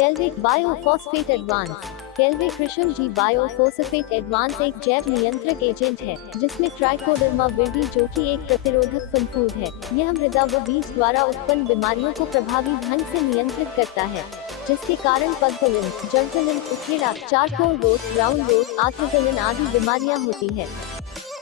कैल्विक बायोफॉस्फेट advance. कैल्विक Krishna ji बायोफॉस्फेट advance एक जैव नियंत्रक एजेंट है जिसमें ट्राइकोडर्मा विरिडी जो कि एक प्रतिरोधक फनफूड है, यह मृदा व बीज द्वारा उत्पन्न बीमारियों को प्रभावी ढंग से नियंत्रित करता है, जिसके कारण पदगलन, जड़गलन, उखेड़ा, चारकोल रोग, ब्राउन रोग, आत्मगलन आदि बीमारियां होती है।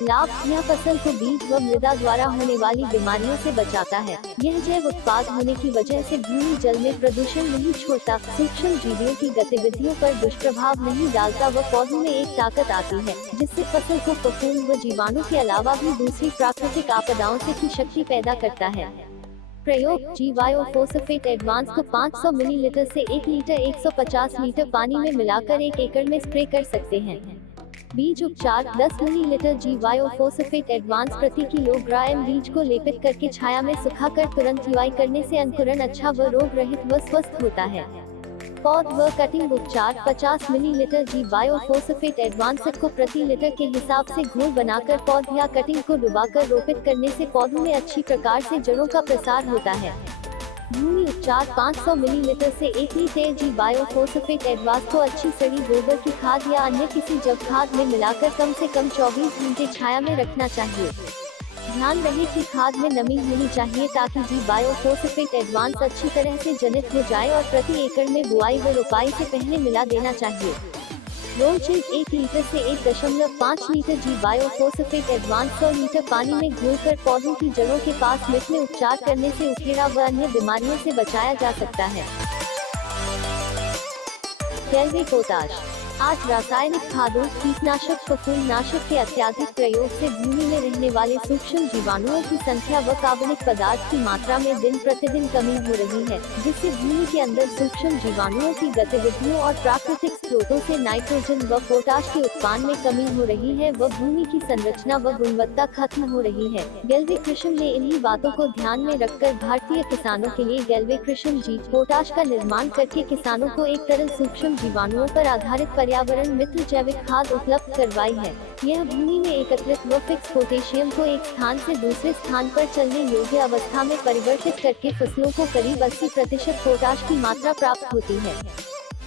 लाभ, यह फसल को बीज व मृदा द्वारा होने वाली बीमारियों से बचाता है। यह जैव उत्पाद होने की वजह से भूमि जल में प्रदूषण नहीं छोड़ता, सूक्ष्म जीवियों की गतिविधियों पर दुष्प्रभाव नहीं डालता व पौधों में एक ताकत आती है जिससे फसल को फफूंद व जीवाणु के अलावा भी दूसरी प्राकृतिक आपदाओं से की शक्ति पैदा करता है। प्रयोग, जी बायोफॉस्फेट एडवांस को 500 मिलीलीटर से 1 लीटर 150 लीटर पानी में मिलाकर 1 एकड़ में स्प्रे कर सकते हैं। बीज उपचार, 10 मिलीलीटर जी बायोफॉस्फेट एडवांस प्रति किलोग्राम बीज को लेपित करके छाया में सुखाकर तुरंत युवाई करने से अंकुरण अच्छा व रोग रहित व स्वस्थ होता है। पौध व कटिंग उपचार, 50 मिलीलीटर जी बायोफॉस्फेट एडवांस को प्रति लीटर के हिसाब से घोल बनाकर पौध या कटिंग को डुबाकर रोपित करने से पौधों में अच्छी प्रकार से जड़ों का प्रसार होता है। भूमि उपचार, 500 मिलीलीटर से 1 लीटर जी बायोफॉस्फेट एडवांस को अच्छी सड़ी गोबर की खाद या अन्य किसी जैव खाद में मिलाकर कम से कम 24 घंटे छाया में रखना चाहिए। ध्यान रहे कि खाद में नमी होनी चाहिए ताकि जी बायोफॉस्फेट एडवांस अच्छी तरह से जनित हो जाए और प्रति एकड़ में बुआई व रोपाई से पहले मिला देना चाहिए। रोज 1 लीटर से 1.5 लीटर जी बायोफॉस्फेट एडवांस 100 लीटर पानी में घोलकर पौधों की जड़ों के पास मिट में उपचार करने से उखेड़ा व अन्य बीमारियों से बचाया जा सकता है। कैल्विक पोटाश। आज रासायनिक खादों, कीटनाशक, फफूंदनाशक के अत्यधिक प्रयोग से भूमि में रहने वाले सूक्ष्म जीवाणुओं की संख्या व कार्बनिक पदार्थ की मात्रा में दिन प्रतिदिन कमी हो रही है, जिससे भूमि के अंदर सूक्ष्म जीवाणुओं की गतिविधियों और प्राकृतिक स्रोतों से नाइट्रोजन व पोटाश के उत्पादन में कमी हो रही है व भूमि की संरचना व गुणवत्ता खत्म हो रही है। कैल्विक कृषि ने इन्हीं बातों को ध्यान में रखकर भारतीय किसानों के लिए कैल्विक कृषि जी पोटाश का निर्माण करके किसानों को एक तरल सूक्ष्म जीवाणुओं पर आधारित पर्यावरण मित्र जैविक खाद उपलब्ध करवाई है। यह भूमि में एकत्रित व फिक्स पोटेशियम को एक स्थान से दूसरे स्थान पर चलने योग्य अवस्था में परिवर्तित करके फसलों को करीब 80% पोटाश की मात्रा प्राप्त होती है।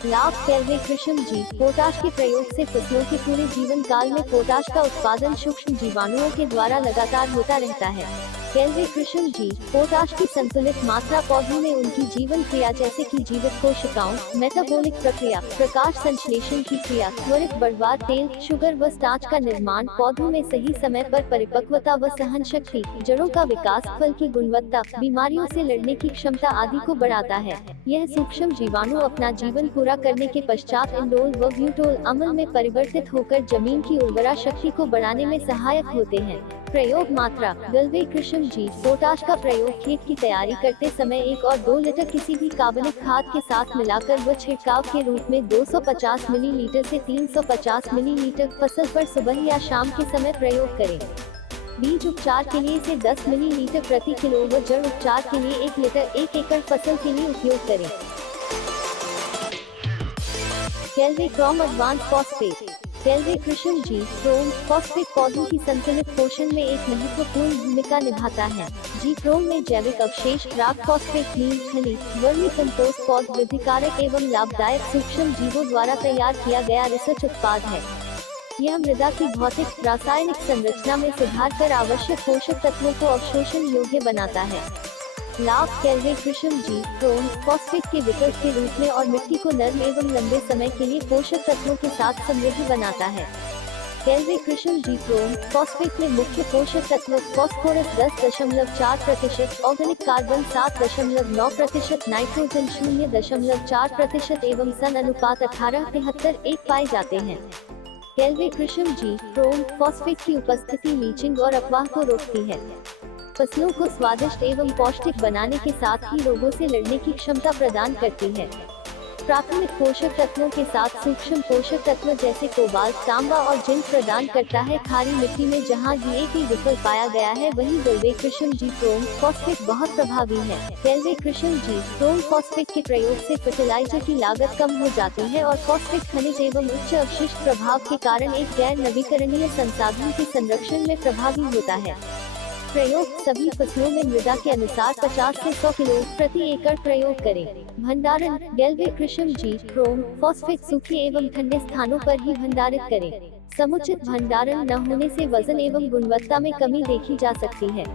लाभ, कैल्विक कृषि जी पोटाश के प्रयोग से फसलों के पूरे जीवन काल में पोटाश का उत्पादन सूक्ष्म जीवाणुओं के द्वारा लगातार होता रहता है। कैल्विक कृषि जी पोटाश की संतुलित मात्रा पौधों में उनकी जीवन क्रिया जैसे कि जीवित कोशिकाओं, मेटाबॉलिक प्रक्रिया, प्रकाश संश्लेषण की क्रिया, त्वरित बढ़वार, तेल, शुगर व स्टार्च का निर्माण, पौधों में सही समय पर परिपक्वता व सहन शक्ति, जड़ों का विकास, फल की गुणवत्ता, बीमारियों से लड़ने की क्षमता आदि को बढ़ाता है। यह सूक्ष्म जीवाणु अपना जीवन पूरा करने के पश्चात इंडोल व ब्यूटोल अम्ल में परिवर्तित होकर जमीन की उर्वरा शक्ति को बढ़ाने में सहायक होते हैं। प्रयोग मात्रा, कैल्विक कृषि जी पोटाश का प्रयोग खेत की तैयारी करते समय 1 और 2 लीटर किसी भी कार्बनिक खाद के साथ मिलाकर व छिड़काव के रूप में 250 मिलीलीटर से 350 मिलीलीटर फसल पर सुबह या शाम के समय प्रयोग करें। बीज उपचार के लिए इसे 10 मिलीलीटर प्रति किलो व जड़ उपचार के लिए 1 लीटर 1 एकड़ फसल के लिए उपयोग करें। कैल्विक क्रोम एडवांस फॉस्फेट। कैल्विक कृषि जी क्रोम फॉस्फेट पौधों की संतुलित पोषण में एक महत्वपूर्ण भूमिका निभाता है। जी क्रोम में जैविक अवशेष, राक फॉस्फेट, नीम खनिज, वर्मी कंपोस्ट, पौध वृद्धिकारक एवं लाभदायक सूक्ष्म जीवों द्वारा तैयार किया गया रिसर्च उत्पाद है। यह मृदा की भौतिक, रासायनिक संरचना में सुधार कर आवश्यक पोषक तत्वों को अवशोषण योग्य बनाता है। लाभ, कैल्विक कृषि जी क्रोम फॉस्फेट के विकल्प के रूप में और मिट्टी को नर्म एवं लंबे समय के लिए पोषक तत्वों के साथ समृद्ध बनाता है। कैल्विक कृषि जी क्रोम फॉस्फेट में मुख्य पोषक तत्व फॉस्फोरस 10.4%, ऑर्गेनिक कार्बन 7.9%, नाइट्रोजन 0.4% एवं सन अनुपात 18:73 पाए जाते हैं। कैल्विक कृषि जी क्रोम फॉस्फेट की उपस्थिति लीचिंग और अफवाह को रोकती है। फसलों को स्वादिष्ट एवं पौष्टिक बनाने के साथ ही रोगों से लड़ने की क्षमता प्रदान करती है। प्राथमिक पोषक तत्वों के साथ सूक्ष्म पोषक तत्व जैसे कोबाल्ट, तांबा और जिंक प्रदान करता है। खारी मिट्टी में जहां डीएपी विफल पाया गया है, वहीं कैल्विक कृषि जी क्रोम फॉस्फेट बहुत प्रभावी है। कैल्विक कृषि जी क्रोम फॉस्फेट के प्रयोग से फर्टिलाइजर की लागत कम हो जाती है और फॉस्फेट खनिज एवं उच्च अवशिष्ट प्रभाव के कारण एक गैर नवीकरणीय संसाधन के संरक्षण में प्रभावी होता है। प्रयोग सभी फसलों में मृदा के अनुसार 50 से 100 किलो प्रति एकड़ प्रयोग करें। भंडारण गेल्वेक्रिशियम जी क्रोम फॉस्फेट सूखे एवं ठंडे स्थानों पर ही भंडारित करें। समुचित भंडारण न होने से वजन एवं गुणवत्ता में कमी देखी जा सकती है।